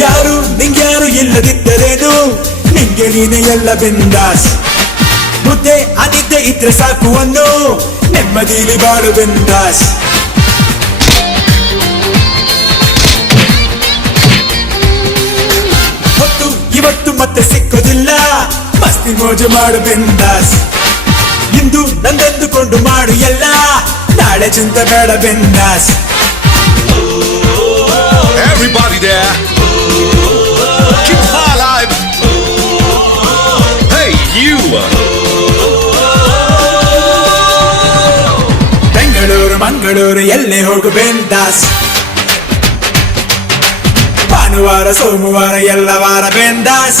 ಯಾರು ನಿಂಗ್ಯಾರು ಇಲ್ಲದಿದ್ದರೇನು, ನಿಂಗೆ ನೀನೆ ಎಲ್ಲ ಬಿಂದಾಸ್. ಮುದ್ದೆ ಅನಿದ್ದೆ ಇದ್ರೆ ಸಾಕು ಅನ್ನು, ನೆಮ್ಮದಿಲಿ ಬಾಳು ಬಿಂದಾಸ್. ಹೊತ್ತು ಇವತ್ತು ಮತ್ತೆ ಸಿಕ್ಕೋದಿಲ್ಲ, ಮಸ್ತಿ ಮೋಜು ಮಾಡು ಬಿಂದಾಸ್. ಇಂದು ನಂದೆಂದುಕೊಂಡು ಮಾಡು ಎಲ್ಲ, ನಾಳೆ ಚಿಂತೆ ಬೇಡ ಬಿಂದಾಸ್. Everybody there, keep fire alive. Hey you. Bengaluru Mangaluru ಎಲ್ಲೇ ಹೋಗು ಬಿಂದಾಸ್. ಭಾನುವಾರ ಸೋಮವಾರ ಎಲ್ಲ ವಾರ ಬಿಂದಾಸ್.